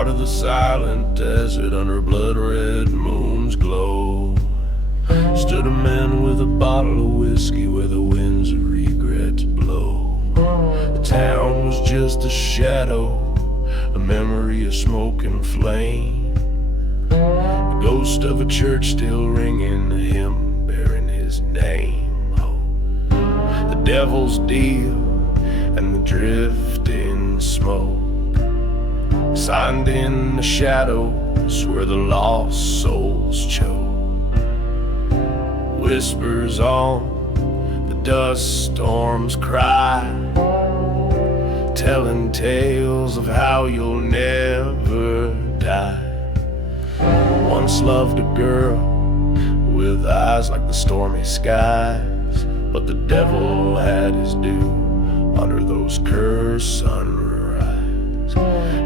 Of the silent desert under blood-red moon's glow stood a man with a bottle of whiskey where the winds of regret blow. The town was just a shadow, a memory of smoke and flame, the ghost of a church still ringing, a hymn bearing his name. Oh, the devil's deal and the drifting smoke, signed in the shadows where the lost souls choke. Whispers on the dust storms cry, telling tales of how you'll never die. Once loved a girl with eyes like the stormy skies, but the devil had his due under those cursed sunrise.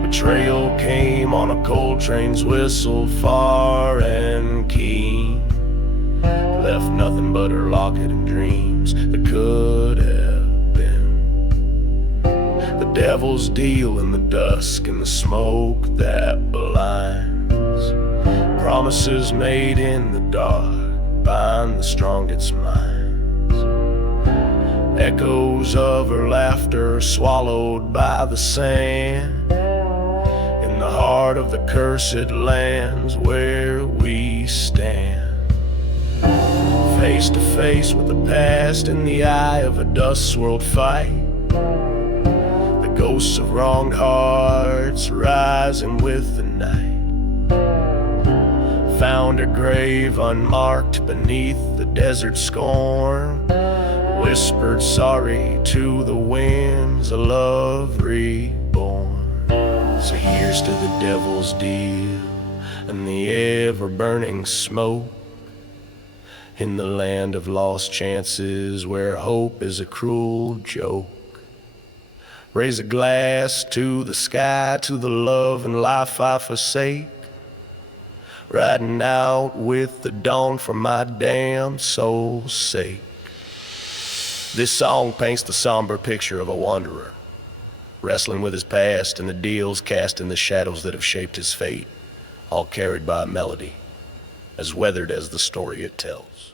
Betrayal came on a cold train's whistle, far and keen, left nothing but her locket and dreams that could have been. The devil's deal in the dusk and the smoke that blinds, promises made in the dark bind the strongest minds. Echoes of her laughter swallowed by the sand, the heart of the cursed lands where we stand. Face to face with the past in the eye of a dust-swirled fight, the ghosts of wronged hearts rising with the night. Found her grave unmarked beneath the desert scorn, whispered sorry to the winds, a love reborn. So here's to the devil's deal and the ever-burning smoke, in the land of lost chances where hope is a cruel joke. Raise a glass to the sky, to the love and life I forsake, riding out with the dawn for my damn soul's sake. This song paints the somber picture of a wanderer, wrestling with his past and the deals cast in the shadows that have shaped his fate, all carried by a melody, as weathered as the story it tells.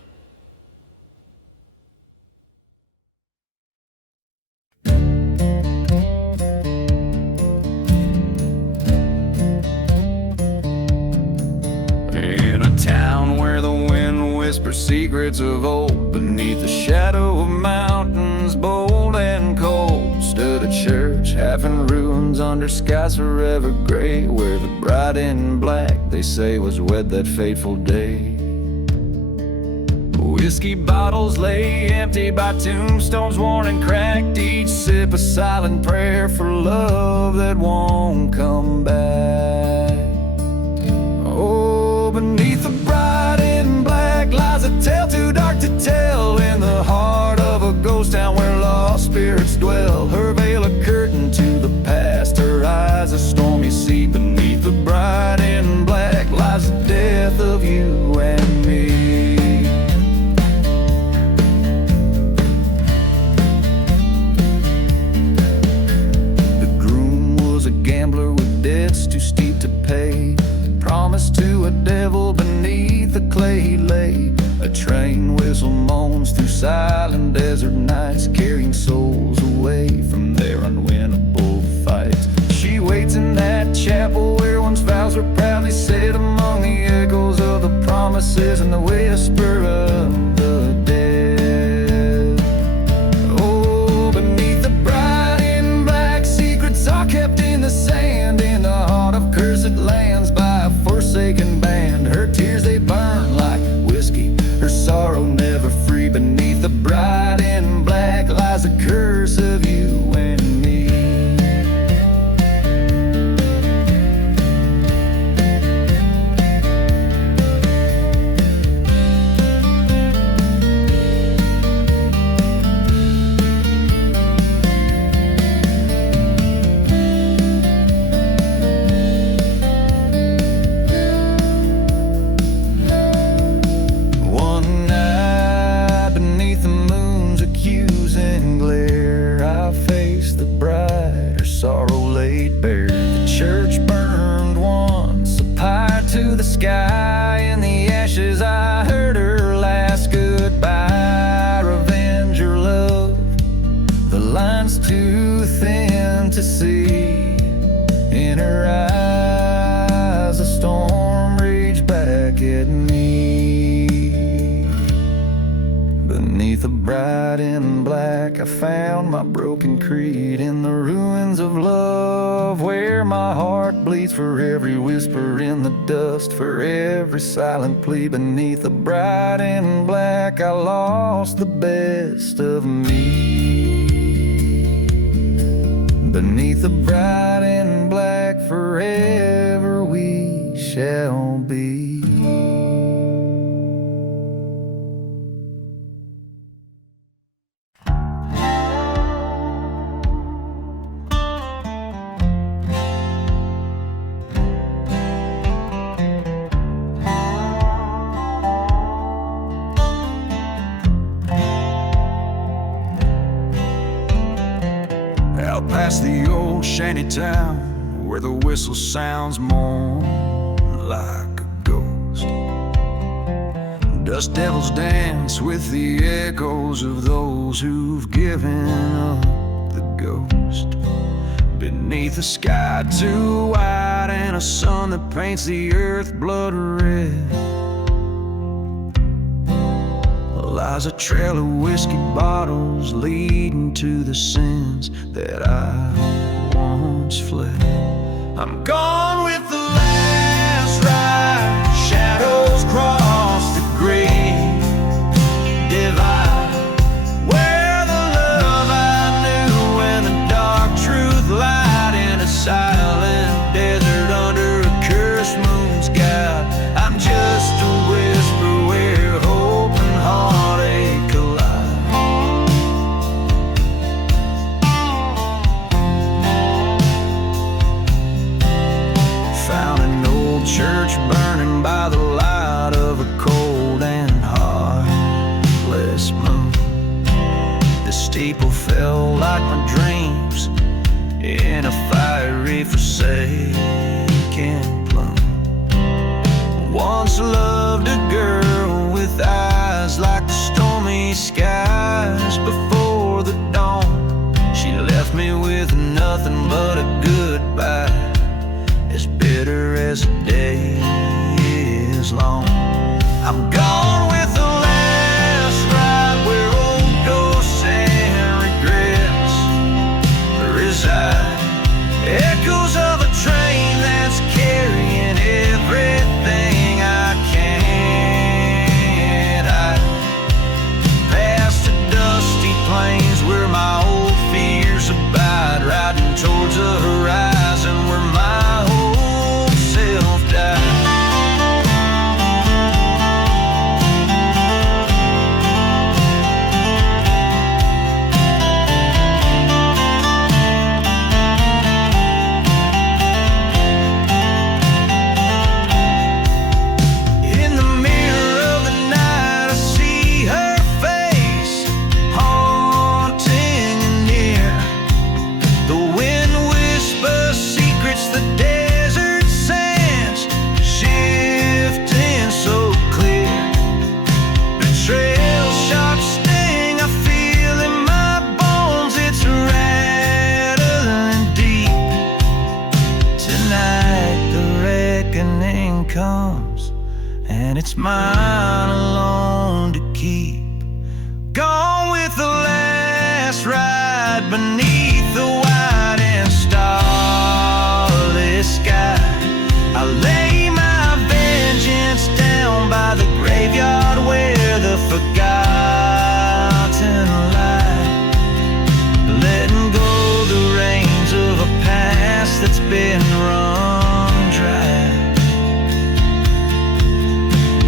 In a town where the wind whispers secrets of old, beneath the shadow of mountains bold and cold, stood a church half in ruins under skies forever gray, where the bride in black, they say, was wed that fateful day. Whiskey bottles lay empty by tombstones worn and cracked, each sip a silent prayer for love that won't come back. Oh, beneath the bride in black lies a tale too dark to tell, in the heart of a ghost town where lost spirits dwell. Her veil a curtain to the past, her eyes a stormy sea. Beneath the bride in black lies the death of you and me. Gambler with debts too steep to pay, promised to a devil beneath the clay he lay. A train whistle moans through silent desert nights, carrying souls away from their unwinnable fights. She waits in that chapel where once vows were proudly said, among the echoes of the promises and the whisper of the dead. Oh, beneath the bride in black, secrets are kept in the sand, in the heart of cursed lands by a forsaken band. Her tears they burn like whiskey, her sorrow never free. Beneath the bride in black lies the curse of you and me. black, I found my broken creed in the ruins of love, where my heart bleeds for every whisper in the dust, for every silent plea beneath the bright and black. I lost the best of me beneath the bright and black. Forever we shall be. Past the old shanty town, where the whistle sounds more like a ghost. Dust devils dance with the echoes of those who've given up the ghost. Beneath a sky too wide and a sun that paints the earth blood red, lies a trail of whiskey bottles leading to the sins that I once fled. I'm gone with the last ride. Shadows cross the great divide, where the love I knew and the dark truth lied in a silent desert under a cursed moon sky. I'm just a whisper where hope and heartache collide. Found an old church burning by the light of a cold and heartless moon. The steeple fell like my dreams in a fiery forsaken plume. Once loved a girl with eyes like the stormy skies before the dawn. She left me with nothing but a goodbye, as bitter as the day is long. I'm gone with the last ride, where old ghosts and regrets reside. Echoes of a train that's carrying everything I can't hide. Past the dusty plains where my old fears abide, riding towards the horizon where my old self died. In the mirror of the night, I see her face, haunting and near. The wind whispers secrets, the desert sands shifting so clear. Betrayal, sharp sting, I feel in my bones, it's rattling deep. Tonight the reckoning comes, and it's mine alone to keep. Gone with the last ride beneath the wide and starless sky. I lay my vengeance down by the graveyard where the forgotten lie, letting go the reins of a past that's been run dry.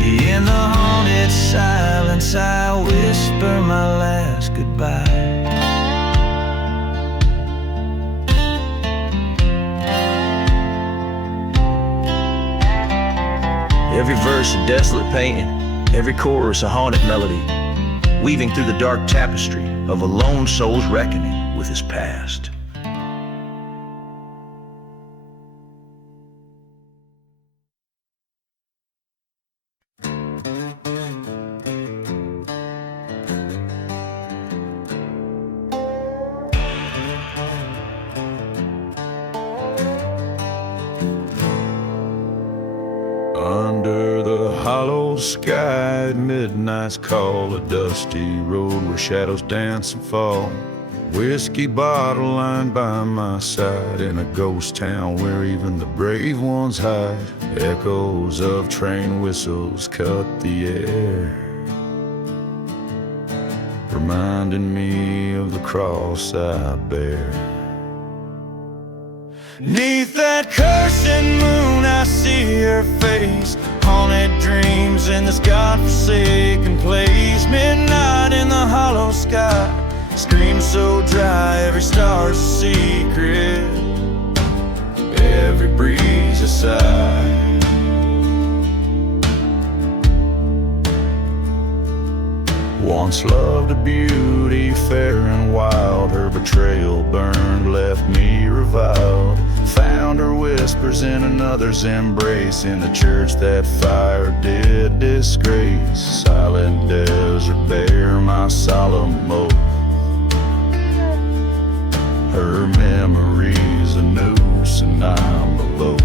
In the haunted silence, I whisper my last goodbye. Every verse a desolate painting, every chorus a haunted melody, weaving through the dark tapestry of a lone soul's reckoning with his past. Under the hollow sky at midnight's call, a dusty road where shadows dance and fall. Whiskey bottle lying by my side, in a ghost town where even the brave ones hide. Echoes of train whistles cut the air, reminding me of the cross I bear. 'Neath that cursed moon I see her face, haunted dreams in this godforsaken place. Midnight in the hollow sky, scream so dry, every star's a secret, every breeze a sigh. Once loved a beauty fair and wild, her betrayal burned, left me reviled. Found her whispers in another's embrace, in the church that fire did disgrace. Silent desert bear, my solemn oath, her memory's a noose and I'm a loaf.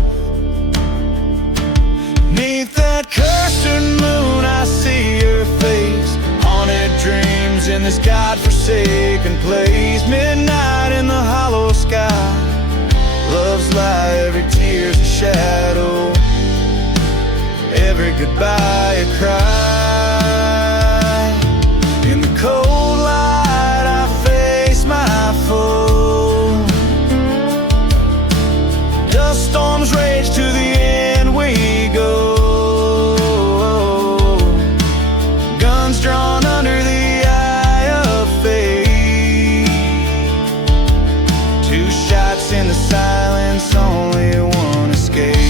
'Neath that cursed moon I see her face, haunted dreams in this godforsaken place. Midnight in the hollow sky, love's lie, every tear's a shadow, every goodbye a cry. In the cold light I face my foe, dust storms rage, to the end we go. Guns drawn under the eye of fate, two shots in the silence, only one escapes.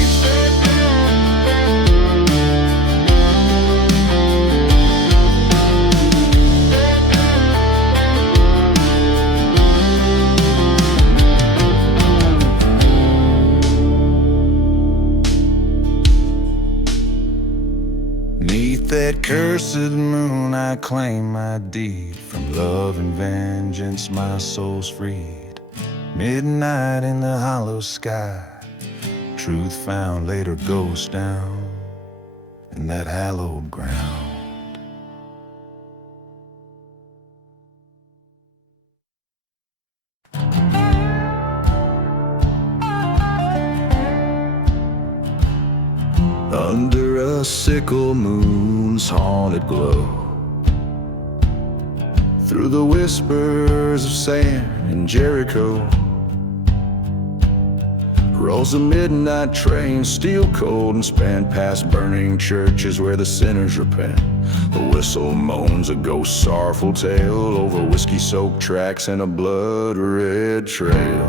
That cursed moon I claim my deed, from love and vengeance my soul's freed. Midnight in the hollow sky, truth found later goes down in that hallowed ground. Under a sickle moon's haunted glow, through the whispers of sand and Jericho, rolls a midnight train, steel cold and spent, past burning churches where the sinners repent. The whistle moans a ghost sorrowful tale, over whiskey-soaked tracks and a blood-red trail.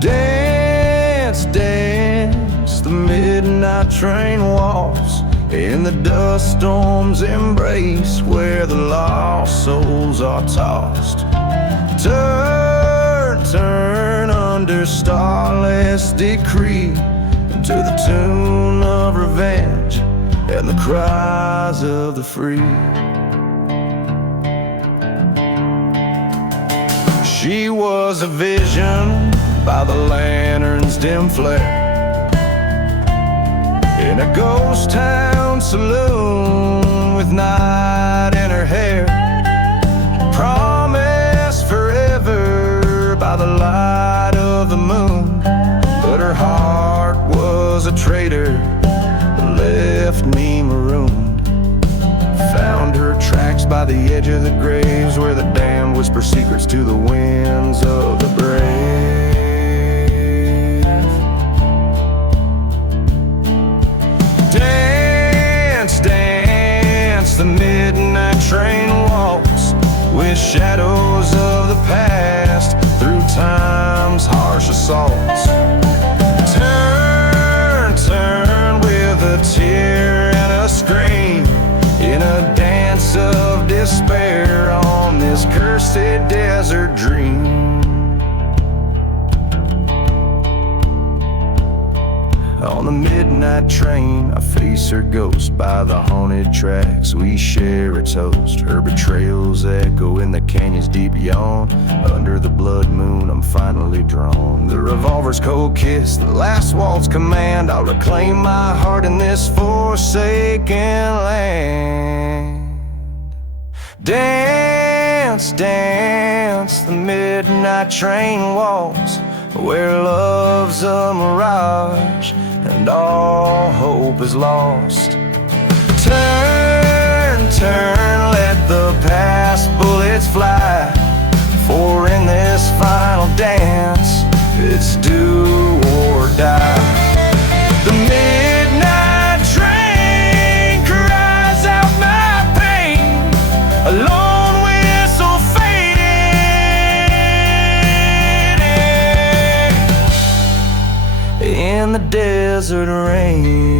Dance, dance, the midnight train walks in the dust storm's embrace, where the lost souls are tossed. Turn, turn under starless decree, to the tune of revenge and the cries of the free. She was a vision by the lantern's dim flare, in a ghost town saloon with night in her hair. Promised forever by the light of the moon, but her heart was a traitor that left me marooned. Found her tracks by the edge of the graves, where the damned whisper secrets to the winds of the brave. Dance, dance, the midnight train walks, with shadows of the past, through time's harsh assaults. Turn, turn, with a tear and a scream, in a dance of despair on this cursed desert dream. On the midnight train, I face her ghost by the haunted tracks. We share a toast, her betrayals echo in the canyons deep beyond. Under the blood moon, I'm finally drawn. The revolver's cold kiss, the last waltz command. I'll reclaim my heart in this forsaken land. Dance, dance, the midnight train waltz, where love's a mirage and all hope is lost. Turn, turn, let the past bullets fly, for in this final dance, it's do or die. The midnight train cries out my pain, a lone whistle fading in the desert rain.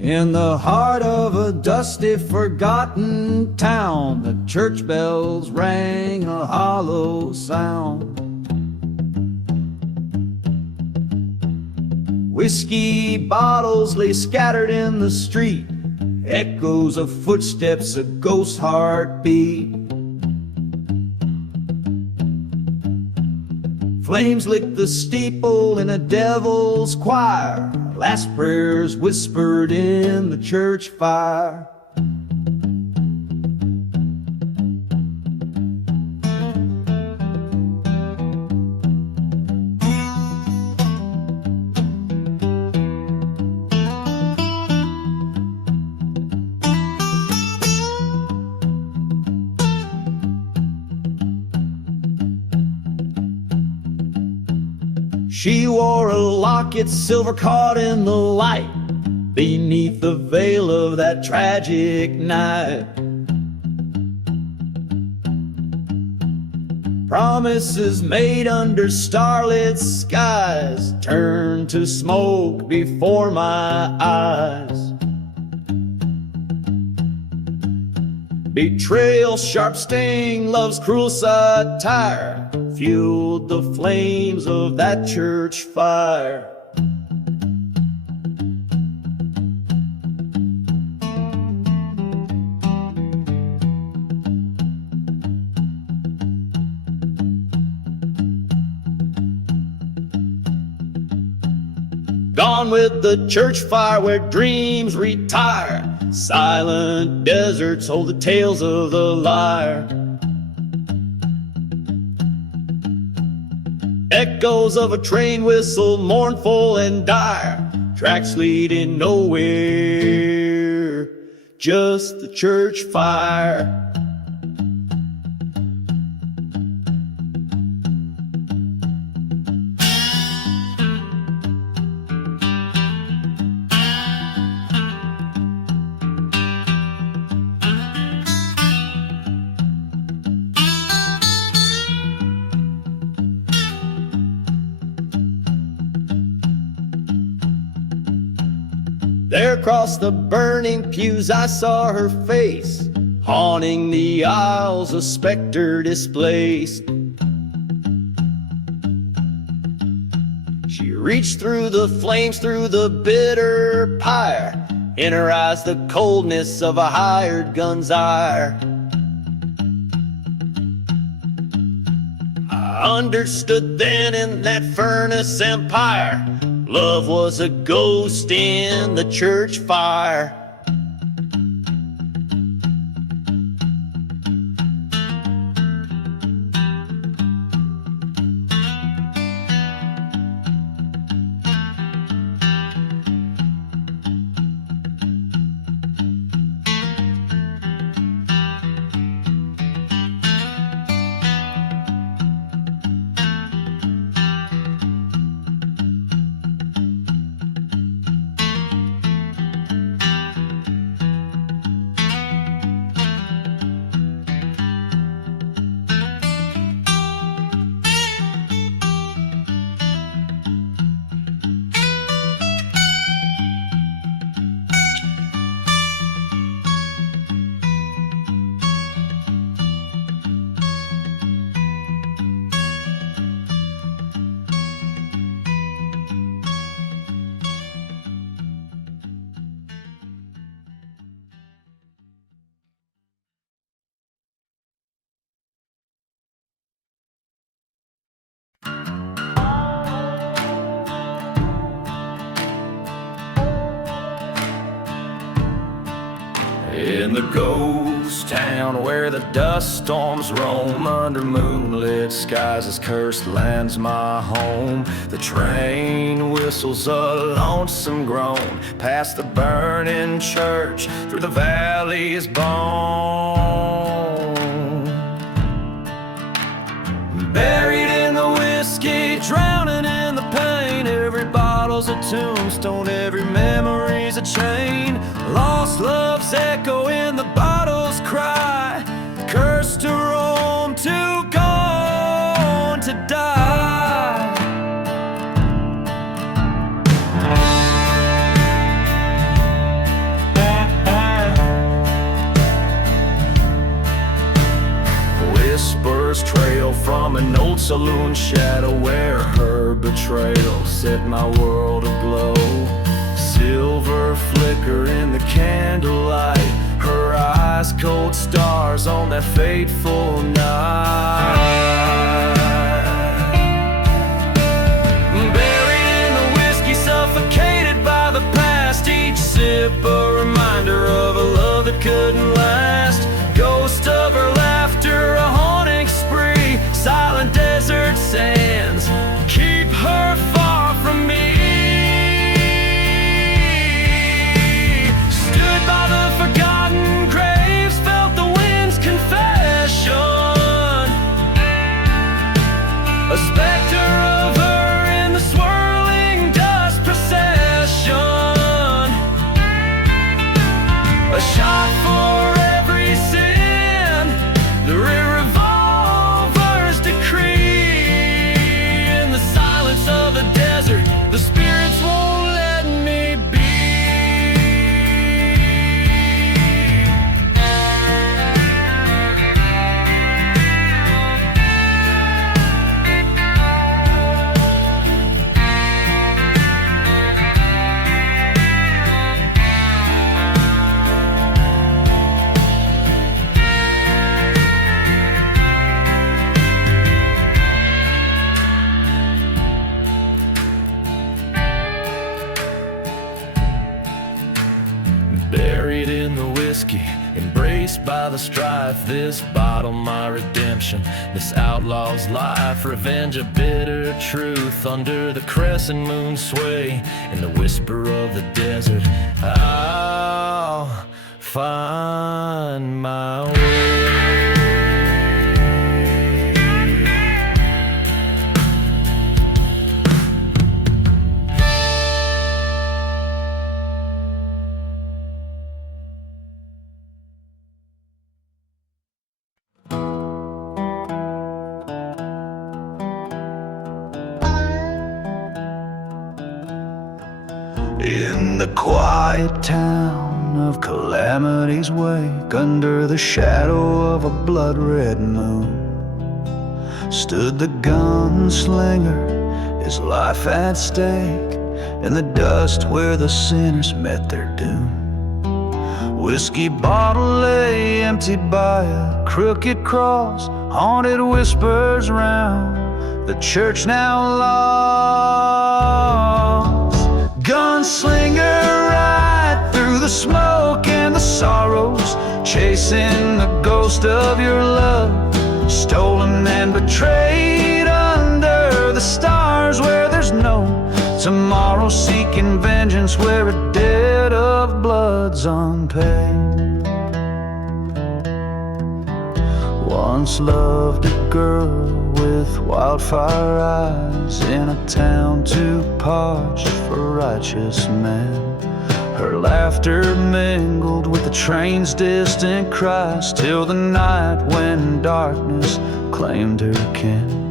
In the heart of a dusty, forgotten town, the church bells rang a hollow sound. Whiskey bottles lay scattered in the street, echoes of footsteps, a ghost heartbeat. Flames licked the steeple in a devil's choir, last prayers whispered in the church fire. She wore a locket, silver caught in the light, beneath the veil of that tragic night. Promises made under starlit skies turned to smoke before my eyes. Betrayal, sharp sting, love's cruel satire fueled the flames of that church fire. Gone with the church fire where dreams retire. Silent deserts hold the tales of the liar. Echoes of a train whistle, mournful and dire. Tracks leading nowhere, just the church fire. There across the burning pews I saw her face, haunting the aisles, a specter displaced. She reached through the flames, through the bitter pyre, in her eyes the coldness of a hired gun's ire. I understood then in that furnace empire, love was a ghost in the church fire. In the ghost town where the dust storms roam, under moonlit skies this cursed land's my home. The train whistles a lonesome groan past the burning church, through the valley's bone. Buried in the whiskey, drowning in the pain, every bottle's a tombstone, every memory's a chain. Lost love's echo in the bottle's cry, cursed to roam, too gone to die. Whispers trail from an old saloon shadow, where her betrayal set my world aglow. Silver flicker in the candlelight, her eyes cold stars on that fateful night. Buried in the whiskey, suffocated by the past, each sip a reminder of a love that couldn't last. Ghost of her laughter, a haunting spree, silent desert sands keep her far from me. Forgotten graves, felt the wind's confession, a specter of her in the swirling dust procession, a shot for every sin, the revolver's decree. In the silence of the desert, the spirits won't let me be. Buried in the whiskey, embraced by the strife, this bottle my redemption, this outlaw's life. Revenge a bitter truth under the crescent moon sway, in the whisper of the desert I'll find my way. In the quiet town of Calamity's Wake, under the shadow of a blood-red moon, stood the gunslinger, his life at stake, in the dust where the sinners met their doom. Whiskey bottle lay emptied by a crooked cross, haunted whispers round the church now lost. Gunslinger right through the smoke and the sorrows, chasing the ghost of your love, stolen and betrayed under the stars where there's no tomorrow, seeking vengeance where a debt of blood's unpaid. Once loved a girl with wildfire eyes, in a town too parched for righteous men. Her laughter mingled with the train's distant cries, till the night when darkness claimed her kin.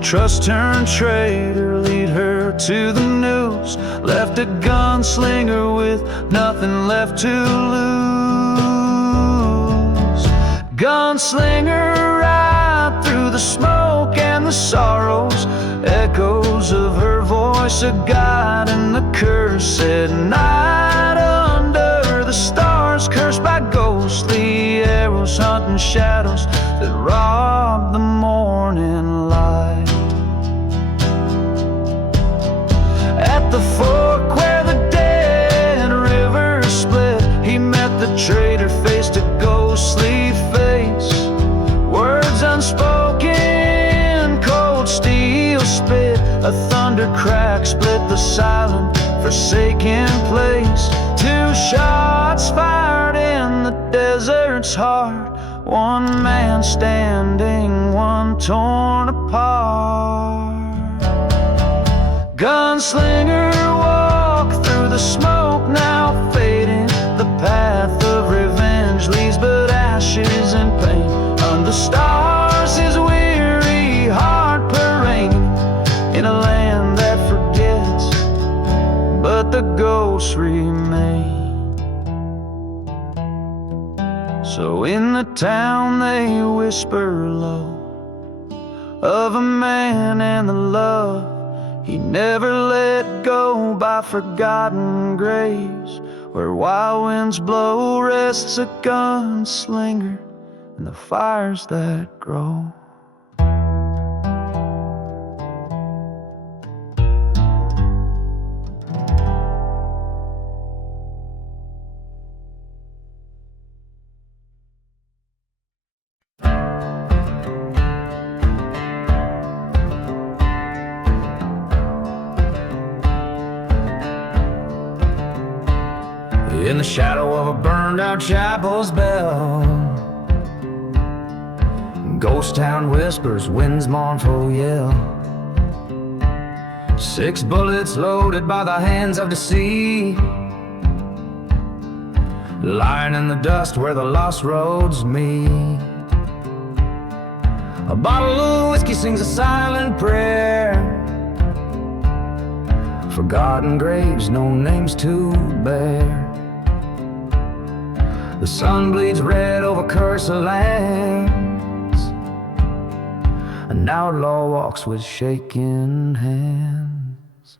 Trust turned traitor, lead her to the news, left a gunslinger with nothing left to lose. Gunslinger right through the smoke and the sorrows, echoes of her voice a guide in the cursed night, under the stars cursed by ghostly arrows, hunting shadows that rob the morning light. At the fork where the dead river split, he met the traitor A thunder crack split the silent, forsaken place. 2 shots fired in the desert's heart. One man standing, one torn apart. Gunslinger walk through the smoke, now fading. The path of revenge leaves but ashes and pain. Under stars his weary heart parade, in a land that forgets, but the ghosts remain. So in the town they whisper low of a man and the love he never let go. By forgotten graves where wild winds blow rests a gunslinger and the fires that grow. In the shadow of a burned out chapel's bell, ghost town whispers, wind's mournful yell. 6 bullets loaded by the hands of the sea, lying in the dust where the lost roads meet. A bottle of whiskey sings a silent prayer. Forgotten graves, no names to bear. The sun bleeds red over cursed lands. An outlaw walks with shaking hands.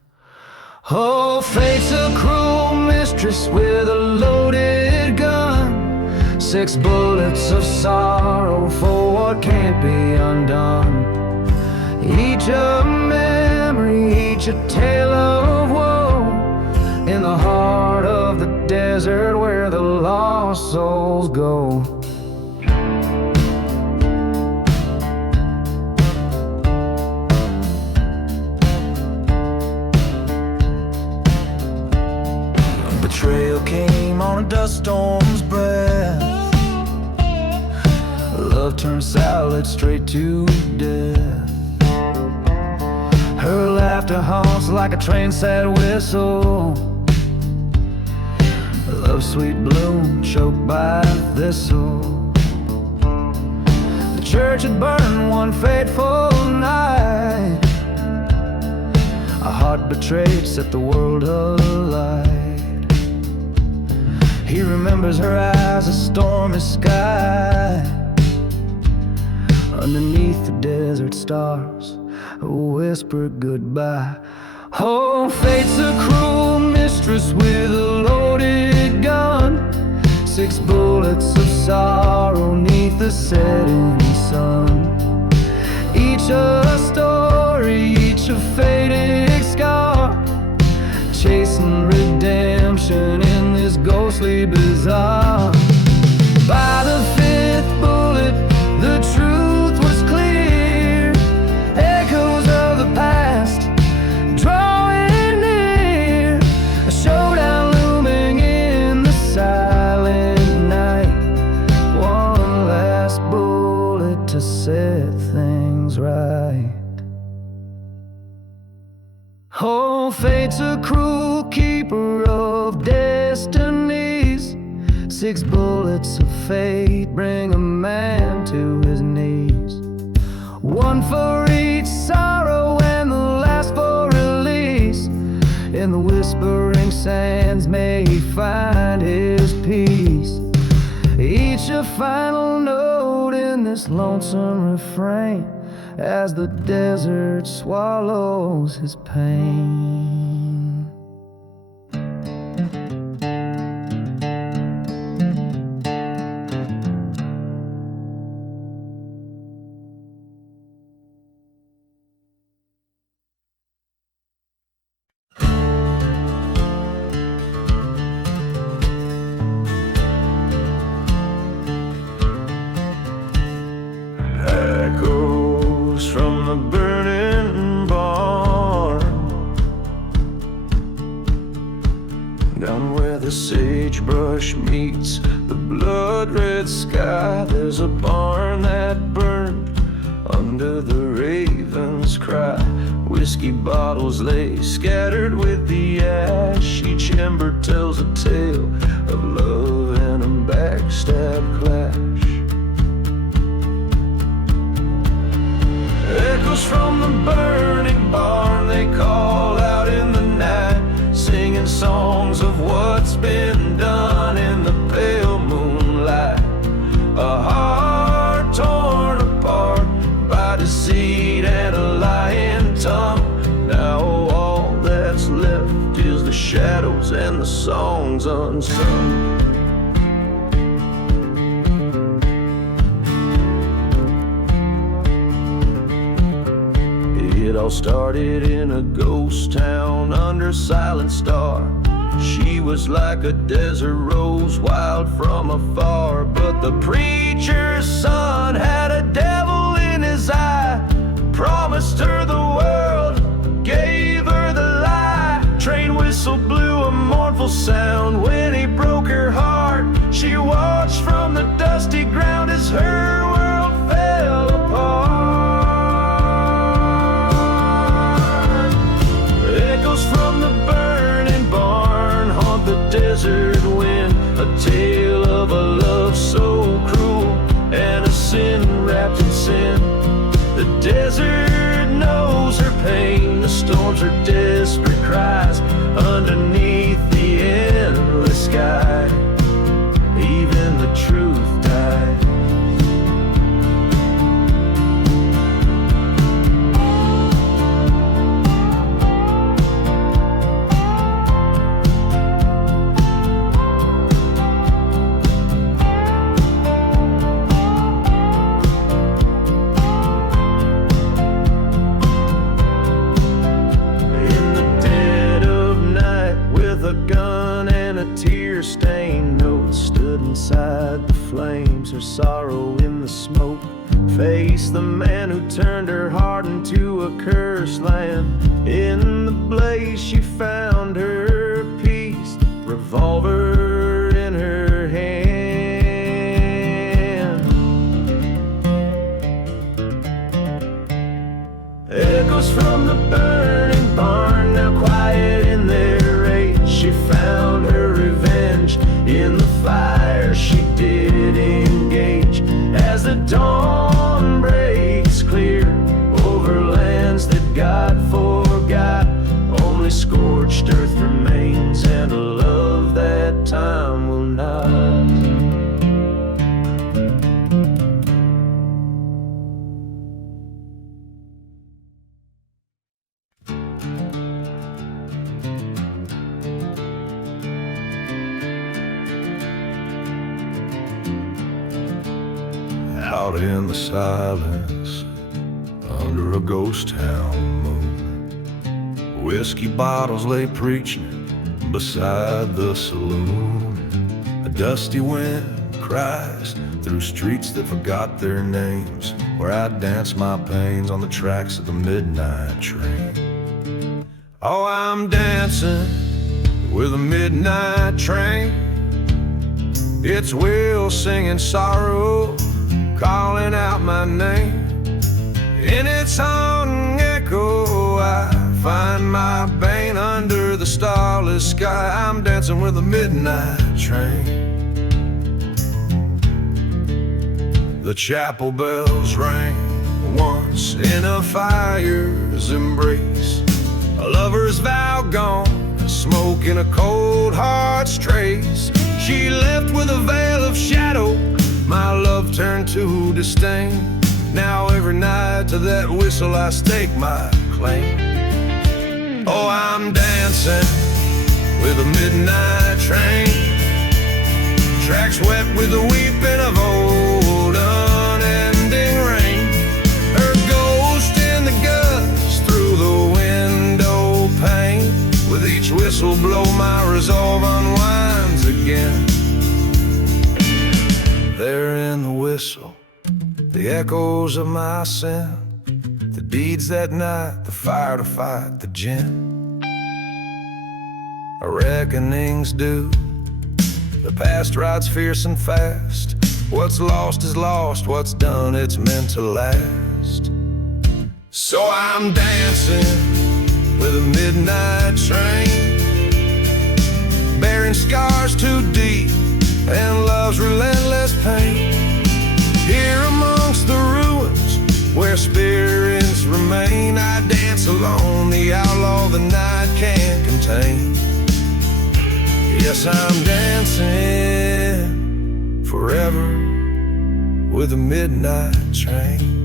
Oh, fate's a cruel mistress with a loaded gun. 6 bullets of sorrow for what can't be undone. Each a memory, each a tale of woe, in the heart of the desert where the lost souls go. Betrayal came on a dust storm's breath. Love turned salad straight to death. Her laughter haunts like a train sad whistle. Love's sweet bloom choked by thistle. The church had burned one fateful night. A heart betrayed set the world alight. He remembers her eyes, a stormy sky. Underneath the desert stars, a whisper goodbye. Oh, fate's a cruel mistress with a loaded gun. 6 bullets of sorrow neath the setting sun. Each a story, each a faded scar, chasing redemption in this ghostly bazaar. By the 5th bullet, the truth was clear. Echoes of the past drawing near, a showdown looming in the silent night. One last bullet to set things right. Oh, fate's a cruel keeper of destinies. 6 bullets of fate bring a man to his knees. One for each sorrow and the last for release. In the whispering sands may he find his peace. Each a final note in this lonesome refrain, as the desert swallows his pain. Echoes from the burning barn. the sagebrush meets the blood-red sky. There's a barn that burned under the raven's cry. Whiskey bottles lay scattered with the ash. Each ember tells a tale of love and a backstab clash. Echoes from the burning barn, they call out in the night, singing songs of what's been done in the pale moonlight. A heart torn apart by deceit and a lying tongue. Now all that's left is the shadows and the songs unsung. It all started in a ghost town under a silent star. She was like a desert rose, wild from afar. But the preacher's son had a devil in his eye, promised her the world, gave her the lie. Train whistle blew a mournful sound when he broke her heart. She watched from the dusty ground as her world fell apart. Echoes from the burning barn haunt the desert wind, a tale of a love so cruel and a sin wrapped in sin. The desert knows her pain, the storms are desperate cries underneath the endless sky. Even the truth died. Tear-stained note stood inside the flames, her sorrow in the smoke. Faced the man who turned her heart into a cursed land. In the blaze she found her peace, revolver in her hand. Echoes from the burning barn, now quiet in their rage. She found her revenge in the fire she did engage. As the dawn breaks clear over lands that God forgot, only scorched earth remains and a love that time will not. Out in the silence, under a ghost town moon, whiskey bottles lay preaching beside the saloon. A dusty wind cries through streets that forgot their names, where I dance my pains on the tracks of the midnight train. Oh, I'm dancing with a midnight train. It's Will singing sorrow, calling out my name. In its haunting echo I find my bane under the starless sky. I'm dancing with a midnight train. The chapel bells rang once in a fire's embrace. A lover's vow gone, smoke in a cold heart's trace. She left with a veil of shadow, my love turned to disdain. Now every night to that whistle I stake my claim. Oh, I'm dancing with a midnight train. Tracks wet with the weeping of old unending rain. Her ghost in the gusts through the window pane. With each whistle blow my resolve unwinds again. There in the whistle, the echoes of my sin, the deeds that night, the fire to fight the gin. A reckoning's due, The past rides fierce and fast. What's lost is lost, what's done it's meant to last. So I'm dancing with a midnight train, bearing scars too deep and love's relentless pain. Here amongst the ruins where spirits remain, I dance alone, the outlaw the night can't contain. Yes, I'm dancing forever with a midnight train.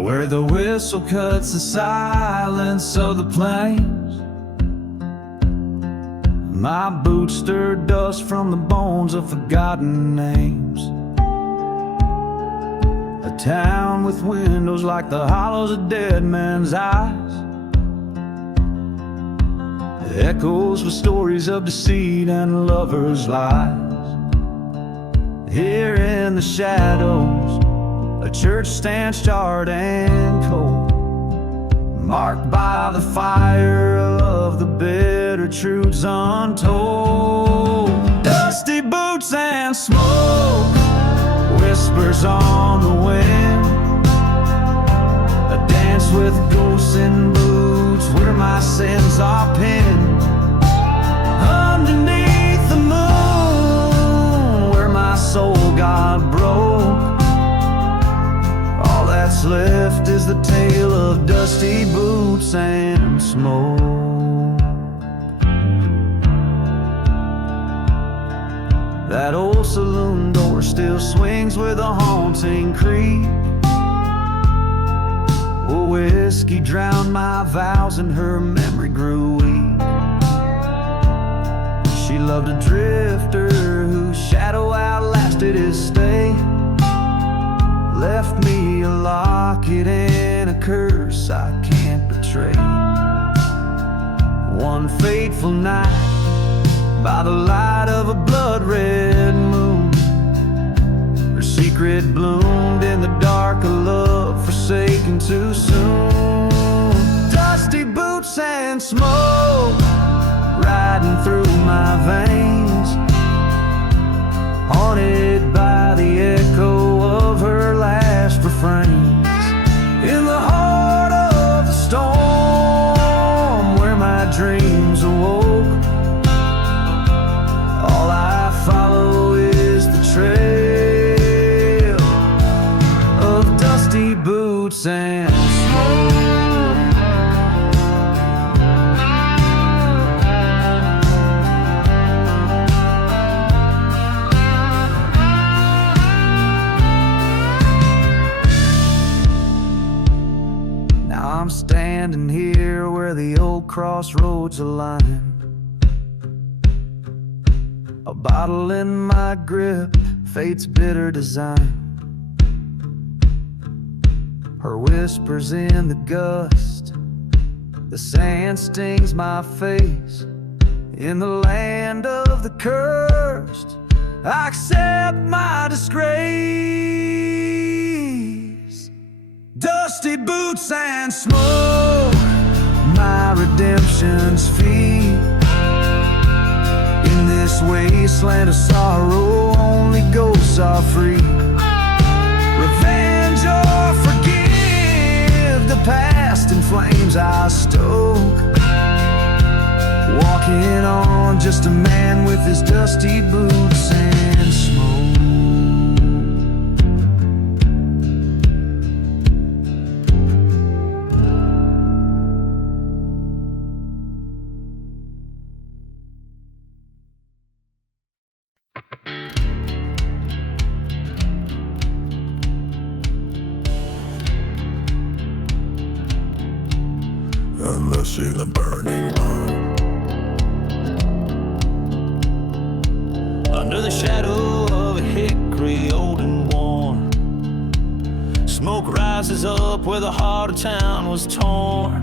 Where the whistle cuts the silence of the plains, my boots stir dust from the bones of forgotten names. A town with windows like the hollows of dead men's eyes, echoes with stories of deceit and lovers' lies. Here in the shadows, a church stands charred and cold, marked by the fire of the bitter truths untold. Dusty boots and smoke, whispers on the wind, a dance with ghosts in boots where my sins are pinned. Underneath the moon where my soul got broke, what's left is the tale of dusty boots and smoke. That old saloon door still swings with a haunting creak. Oh, whiskey drowned my vows and her memory grew weak. She loved a drifter whose shadow outlasted his stay, left me a locket and a curse I can't betray. One fateful night, by the light of a blood-red moon, her secret bloomed in the dark of love forsaken too soon. Dusty boots and smoke riding through my veins, haunted by the echo of her last refrains. In the heart of the storm where my dreams awoke, all I follow is the trail of dusty boots and smoke. I'm standing here where the old crossroads align, a bottle in my grip, fate's bitter design. Her whispers in the gust, the sand stings my face. In the land of the cursed, I accept my disgrace. Dusty boots and smoke, my redemption's fee. In this wasteland of sorrow, only ghosts are free. Revenge or forgive, the past in flames I stoke. Walking on, just a man with his dusty boots and smoke. Unless you're the burning line. Under the shadow of a hickory old and worn, smoke rising rises up where the heart of town was torn.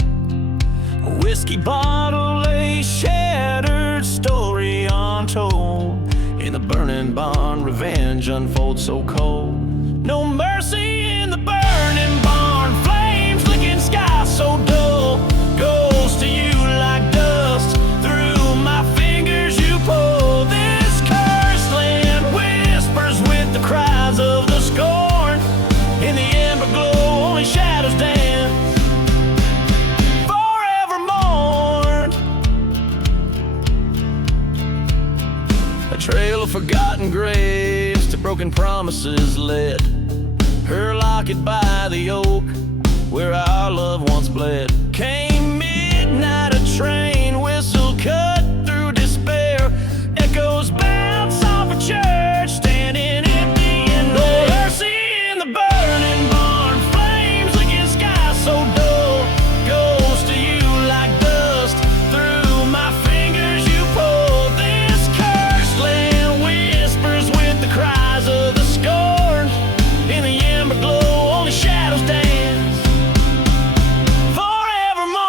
A whiskey bottle lay shattered, story untold. In the burning barn, revenge unfolds so cold. No mercy in the burning barn, flames licking sky so dull. Goes to you like dust, through my fingers you pull. This cursed land whispers with the cries of the scorn. In the ember glow, only shadows dance, forever mourned. A trail of forgotten graves to broken promises led her locket by the oak where our love once bled. Came midnight, a train whistle cut through despair. Echoes bounce off a church standing empty and no mercy in the burning barn, flames licking sky so dull. Goes to you like dust, through my fingers you pull. This cursed land whispers with the cries of the scorn. In the ember glow, only shadows dance, forevermore.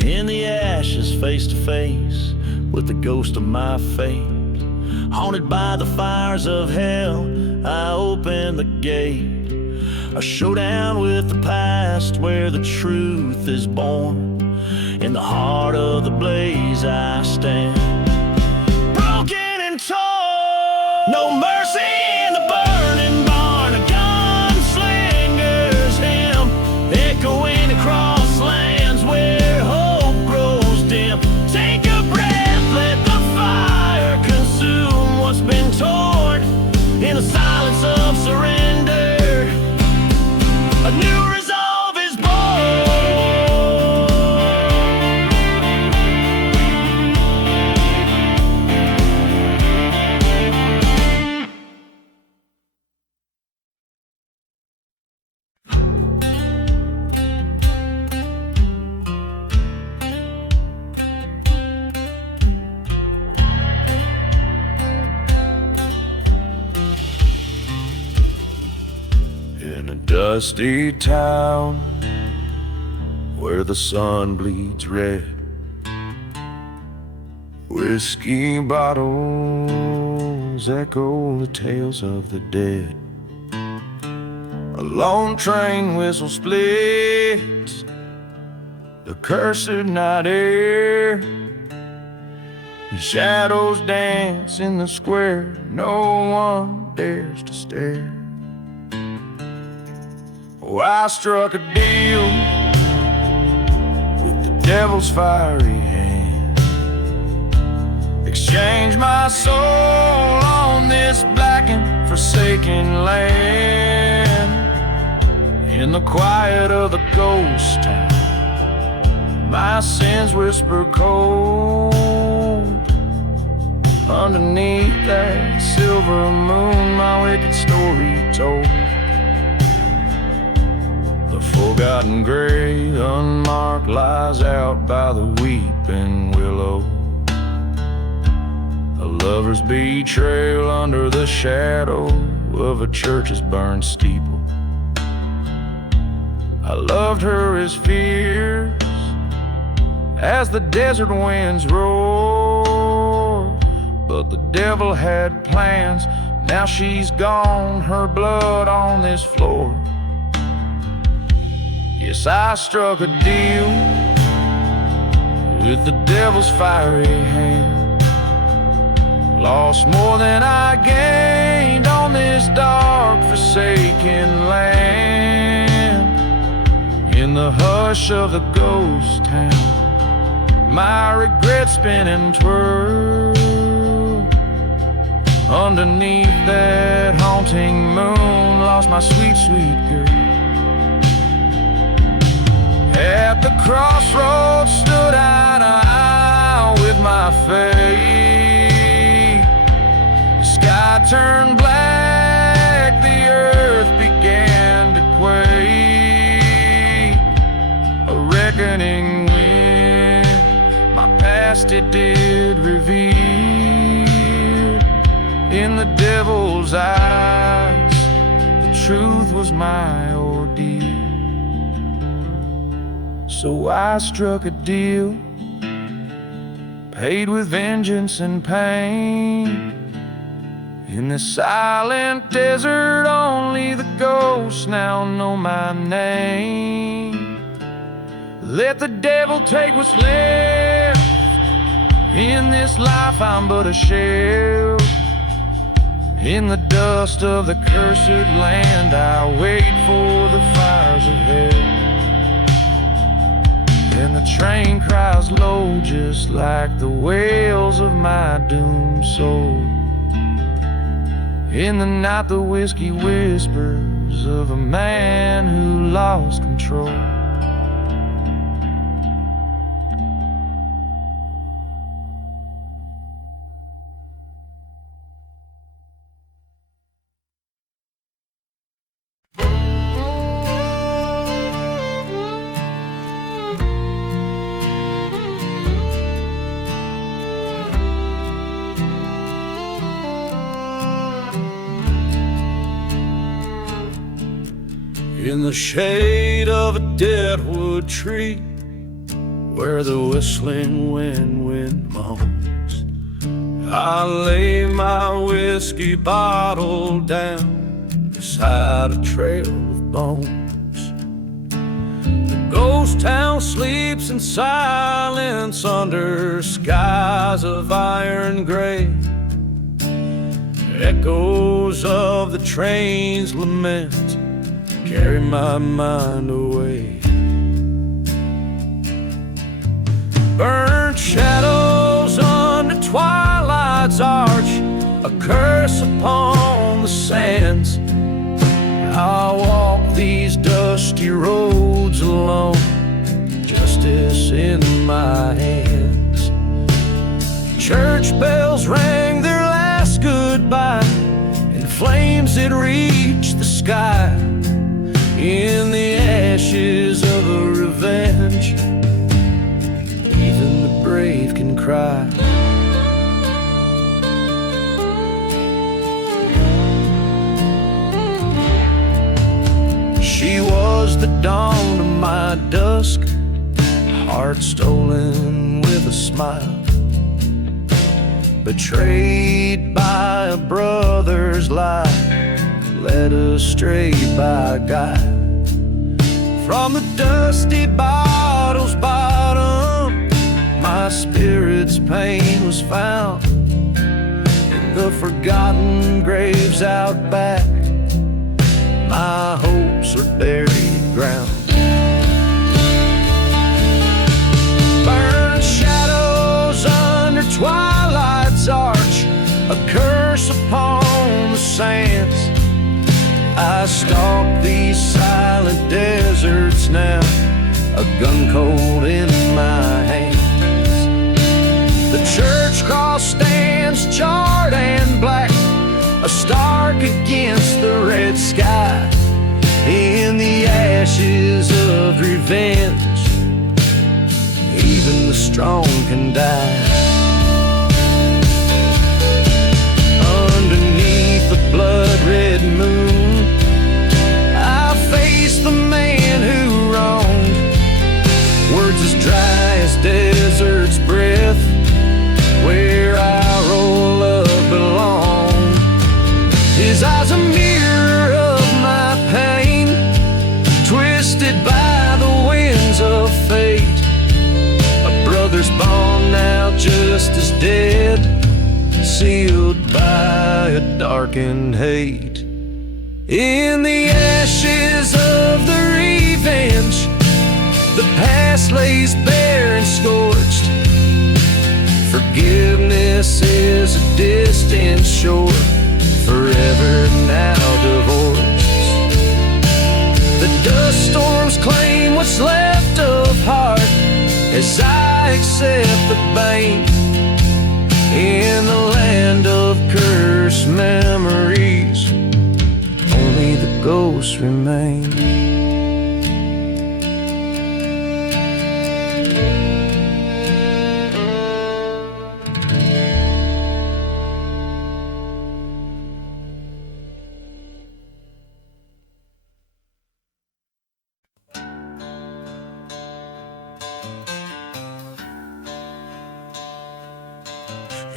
In the ashes, face to face with the ghost of my fate. Haunted by the fires of hell, I open the gate. A showdown with the past where the truth is born. In the heart of the blaze I stand, broken and torn. No mercy in the burning barn, a gunslinger's hymn echoing across lands where hope grows dim. Take a breath, let the fire consume what's been torn. In the silence of surrender, a new resolve is born. In a dusty town where the sun bleeds red, whiskey bottles echo the tales of the dead. A lone train whistle splits the cursed night air. The shadows dance in the square, no one dares to stare. Oh, I struck a deal with the devil's fiery hand. Exchanged my soul on this black and forsaken land. In the quiet of the ghost town, my sins whisper cold. Underneath that silver moon, my wicked story told. The forgotten grave, unmarked, lies out by the weeping willow. A lover's betrayal under the shadow of a church's burned steeple. I loved her as fierce as the desert winds roar, but the devil had plans, now she's gone, her blood on this floor. Yes, I struck a deal with the devil's fiery hand. Lost more than I gained on this dark, forsaken land. In the hush of the ghost town, my regrets spin and twirl. Underneath that haunting moon, lost my sweet, sweet girl. At the crossroads stood eye to eye with my my fate. The sky turned black, the earth began to quake. A reckoning wind, my past it did reveal. In the devil's eyes, the truth was my ordeal. So I struck a deal, paid with vengeance and pain. In the silent desert, only the ghosts now know my name. Let the devil take what's left. In this life I'm but a shell. In the dust of the cursed land, I wait for the fires of hell. And the train cries low, just like the wails of my doomed soul. In the night the whiskey whispers of a man who lost control. In the shade of a deadwood tree, where the whistling wind moans, I lay my whiskey bottle down beside a trail of bones. The ghost town sleeps in silence under skies of iron gray. Echoes of the train's lament carry my mind away. Burnt shadows under twilight's arch, a curse upon the sands. I walk these dusty roads alone, justice in my hands. Church bells rang their last goodbye, and flames that reach the sky. In the ashes of a revenge, even the brave can cry. She was the dawn of my dusk, heart stolen with a smile, betrayed by a brother's lie, led astray by God. From the dusty bottle's bottom, my spirit's pain was found. In the forgotten graves out back, my hopes are buried ground. Burned shadows under twilight's arch, a curse upon the sands. I stalk these silent deserts now, a gun cold in my hands. The church cross stands charred and black, a stark against the red sky. In the ashes of revenge, even the strong can die. Underneath the blood-red moon, the man who wronged, words as dry as desert's breath, where I roll up belong. His eyes a mirror of my pain, twisted by the winds of fate. A brother's bond now just as dead, sealed by a darkened hate. In the ashes of the revenge, the past lays bare and scorched. Forgiveness is a distant shore, forever now divorced. The dust storms claim what's left of heart, as I accept the bane In the land of cursed memories, only the ghosts remain.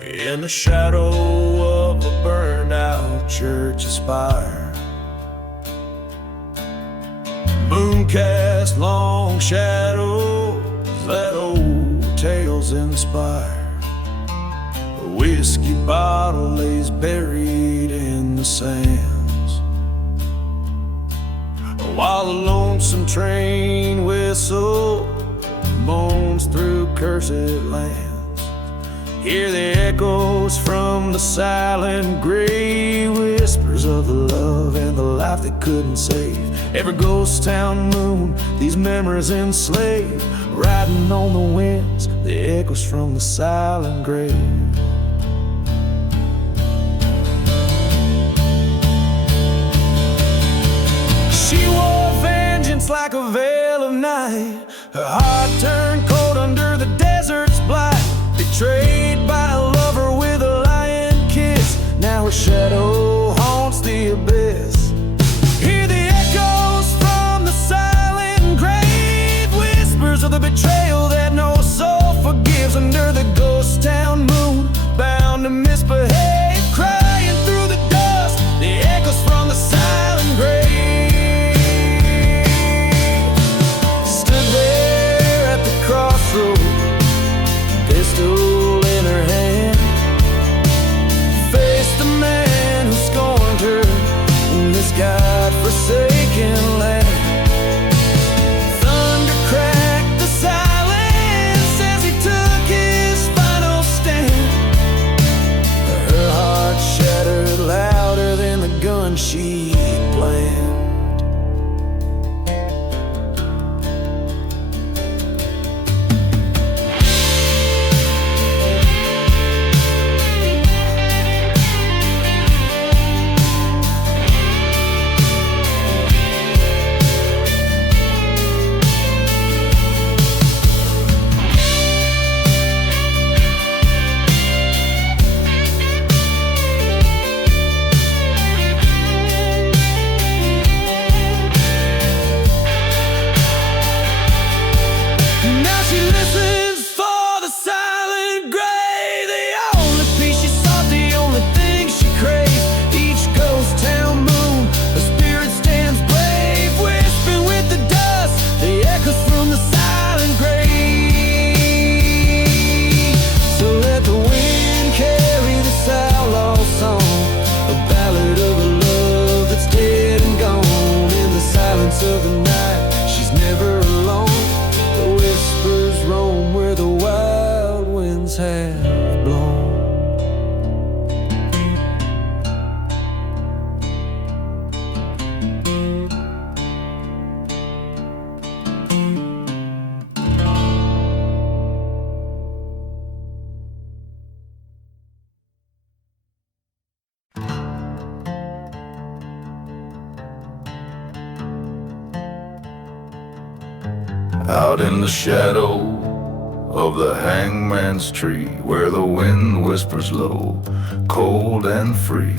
In the shadow of a burned-out church spire, moon cast long shadows that old tales inspire. A whiskey bottle lays buried in the sands, while a lonesome train whistle moans through cursed lands. Hear the echoes from the silent grave, whispers of the love and the life they couldn't save. Every ghost town moon, these memories enslave, riding on the winds, the echoes from the silent grave. She wore vengeance like a veil of night. Her heart turned cold under the desert's blight. Betrayed by a lover with a lying kiss, now her shadow haunts the abyss. Hear the echoes from the silent grave, whispers of the betrayal that no soul forgives. Under the ghost town moon, bound to misbehave, crying through the dust, the echoes from the silent grave. Stood there at the crossroads, pistol in her hand, faced the man who scorned her in this God-forsaken land. Thunder cracked the silence as he took his final stand. Her heart shattered louder than the gun she planned. Of the night, she's never alone. The whispers roam where the wild winds have blown. Out in the shadow of the hangman's tree, where the wind whispers low, cold and free,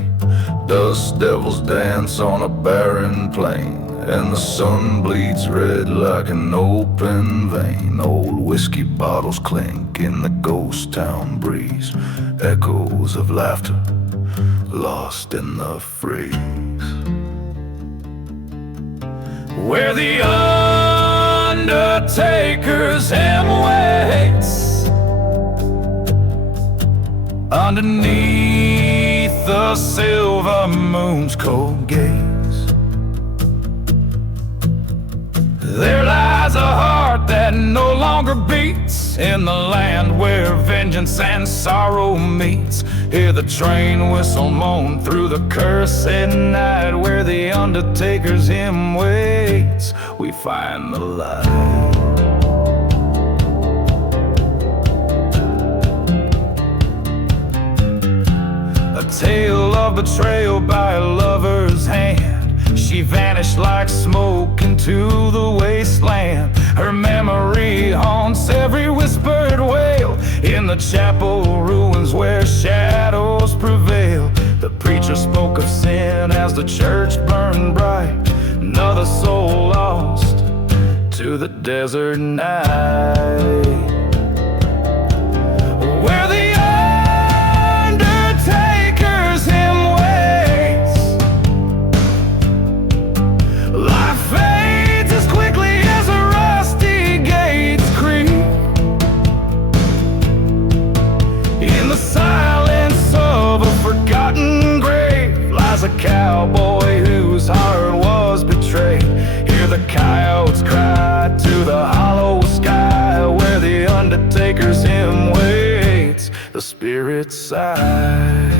dust devils dance on a barren plain, and the sun bleeds red like an open vein. Old whiskey bottles clink in the ghost town breeze, echoes of laughter lost in the freeze. Where the undertaker's hem waits underneath the silver moon's cold gaze, there lies a heart that no longer beats in the land where vengeance and sorrow meets. Hear the train whistle moan through the cursed night, where the undertaker's hymn waits, we find the light. of betrayal by a lover's hand. She vanished like smoke into the wasteland. Her memory haunts every whispered wail in the chapel ruins where shadows prevail. The preacher spoke of sin as the church burned bright. Another soul lost to the desert night, where the undertaker's hymn waits. Life fades as quickly as a rusty gates creak. In the silence of a forgotten grave lies a cowboy whose heart was betrayed. Hear the coyotes cry to the hollow sky, where the undertaker's hymn waits, the spirit sigh.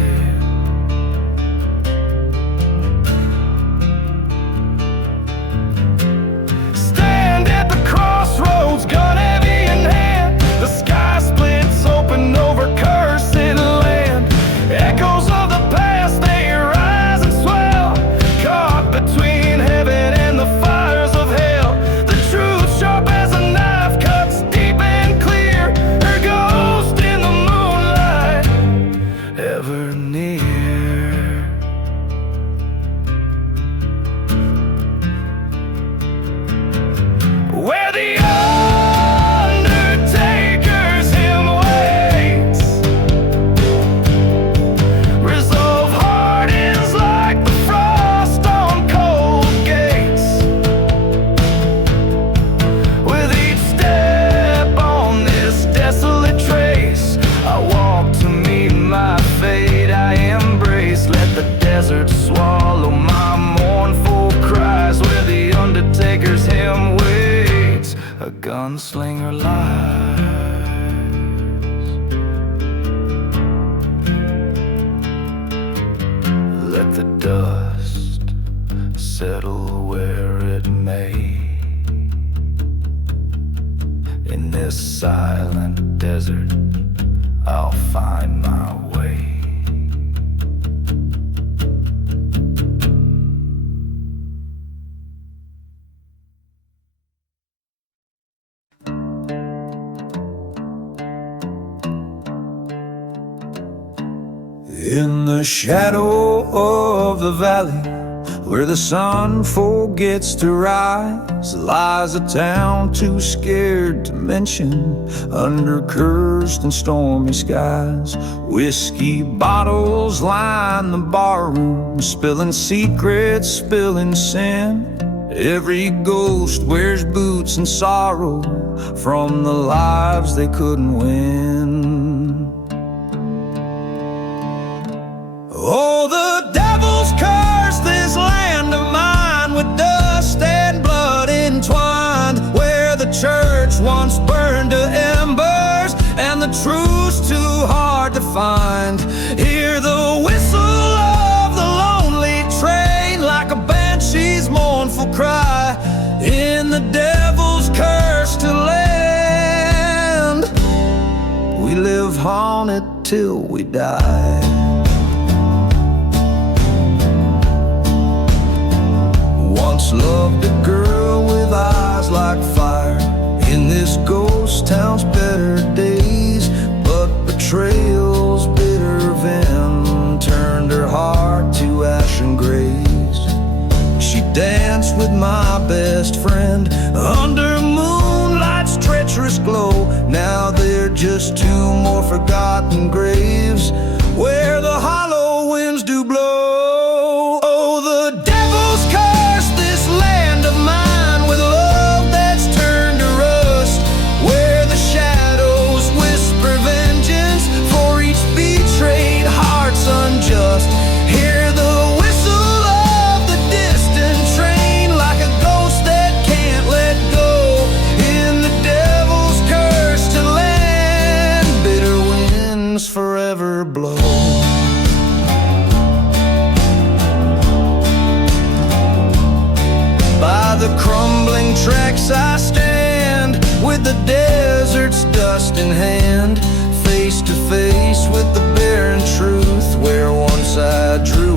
Stand at the crossroads, gun heavy in hand. The sky splits open over cursed land. Echoes of the past, they rise and swell, caught between heaven and the fires of hell. The truth, sharp as a knife, cuts deep and clear. Her ghost in the moonlight, ever near. Where the undertaker's hymn waits. Resolve hardens like the frost on cold gates. With each step on this desolate trace, I walk to meet my fate. I embrace, let the desert swallow my mournful cries. Where the undertaker's hymn waits, a gunslinger lies. Let the dust settle where it may. In this silent desert, I'll find my way. In the shadow of the valley, where the sun forgets to rise, lies a town too scared to mention, under cursed and stormy skies. Whiskey bottles line the barroom, spilling secrets, spilling sin. Every ghost wears boots and sorrow from the lives they couldn't win. Oh, the devil's cursed this land of mine, with dust and blood entwined, where the church once burned to embers and the truth's too hard to find. Hear the whistle of the lonely train, like a banshee's mournful cry, in the devil's cursed land. We live haunted till we die. Once loved a girl with eyes like fire, in this ghost town's better days, but betrayal's bitter venom turned her heart to ashen grays. She danced with my best friend under moonlight's treacherous glow. Now they're just two more forgotten graves where the hollow winds do blow. Oh, the devil's cursed this land of mine, with love that's turned to rust, where the shadows whisper vengeance for each betrayed heart's unjust. Hear the whistle of the distant train, like a ghost that can't let go, in the devil's cursed land, bitter winds forever blow. By the crumbling tracks I stand, with the desert's dust in hand, face to face with the barren truth, where once I drew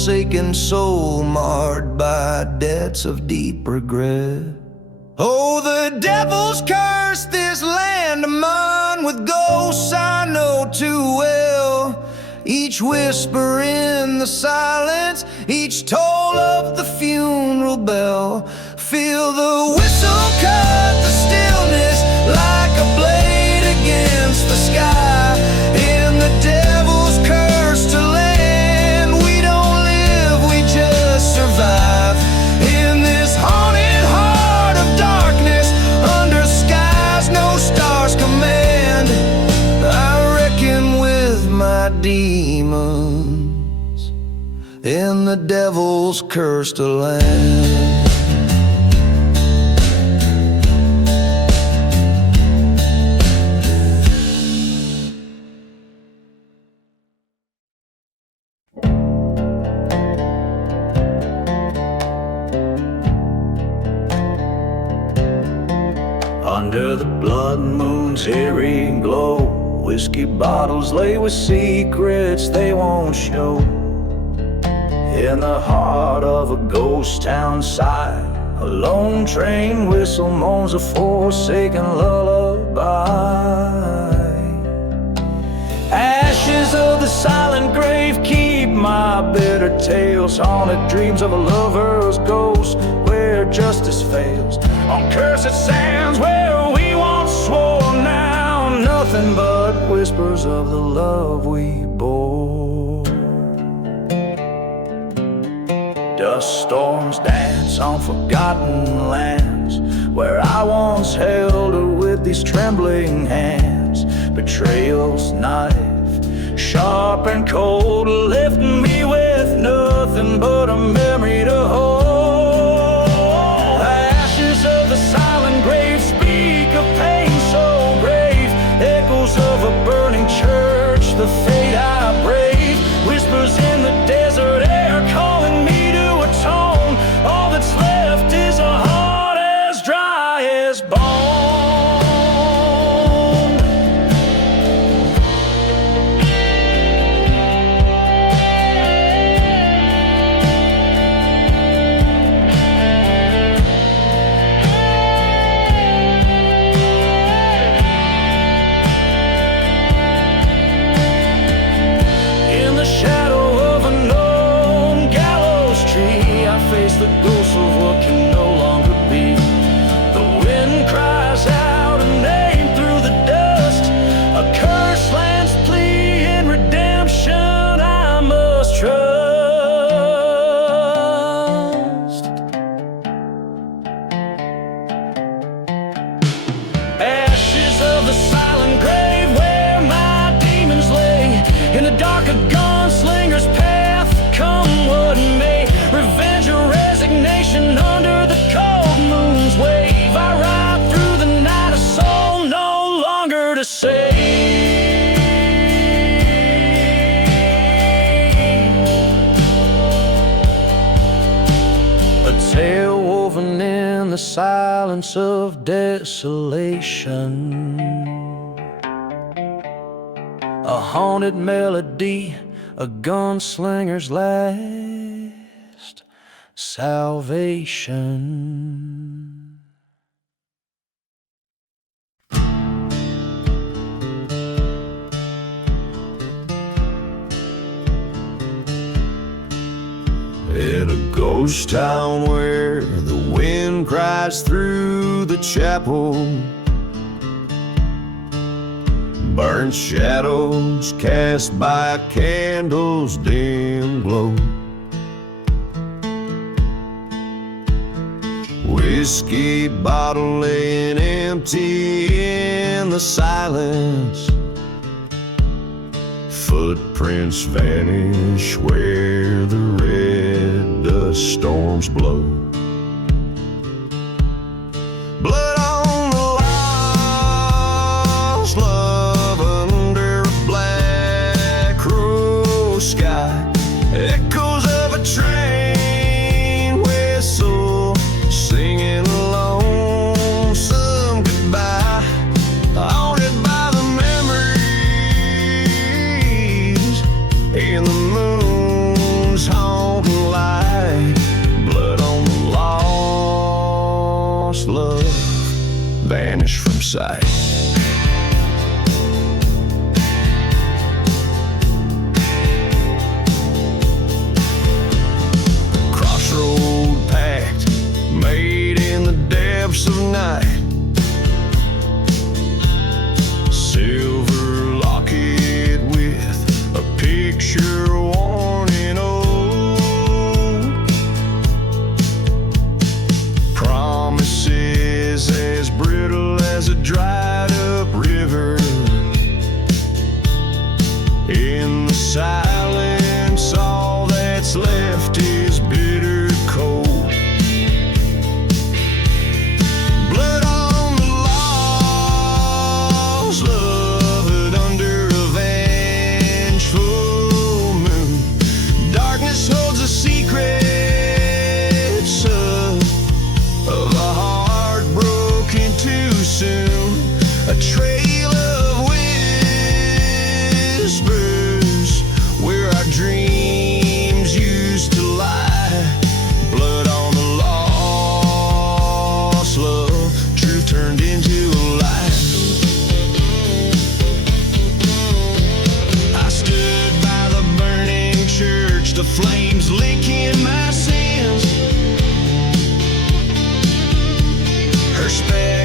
forsaken soul marred by debts of deep regret. Oh, the devil's cursed this land of mine with ghosts I know too well. Each whisper in the silence, each toll of the funeral bell. Feel the whistle cut the stillness like a blade against the sky. In the devil's cursed land, we don't live, we just survive. In this haunted heart of darkness, under skies no stars command, I reckon with my demons in the devil's cursed land. Under the blood moon's eerie glow, whiskey bottles lay with secrets they won't show. In the heart of a ghost town side, a lone train whistle moans a forsaken lullaby. Ashes of the silent grave keep my bitter tales, haunted dreams of a lover's ghost where justice fails. On cursed sands where we once swore, now nothing but whispers of the love we bore. Dust storms dance on forgotten lands where I once held her with these trembling hands. Betrayal's knife, sharp and cold, left me with nothing but a memory to hold. Ashes of the silent grave speak of pain so brave, echoes of a burning church, the fate I brave. Whispers in the desert air calling me to atone. All that's left is a heart as dry as bone. The ghost of what can no longer be. The wind cries out a name through the dust, a cursed land's plea in redemption I must trust. Ashes of the silent grave where my demons lay, in the dark a gunslinger's path, come what may. Revenge or resignation under the cold moon's wave, I ride through the night, a soul no longer to save. A tale woven in the silence of desolation, a haunted melody, a gunslinger's last salvation. In a ghost town where the wind cries through the chapel, burnt shadows cast by a candle's dim glow. Whiskey bottle laying empty in the silence, footprints vanish where the red dust storms blow. Blood on the lost love under a black crow sky, echoes of a train whistle singing a lonesome goodbye, haunted by the memories in the moon's home. sight. Crossroad pact made in the depths of night. Silver locket with a picture worn and old. Promises as brittle as a dried up river. In the silence, all that's left is bitter cold. Blood on the laws, loved under a vengeful moon. Darkness holds the secrets of a heart broken too soon. A trail of whispers where our dreams used to lie. Blood on the lost love, truth turned into a lie. I stood by the burning church, the flames licking my sins. Her spell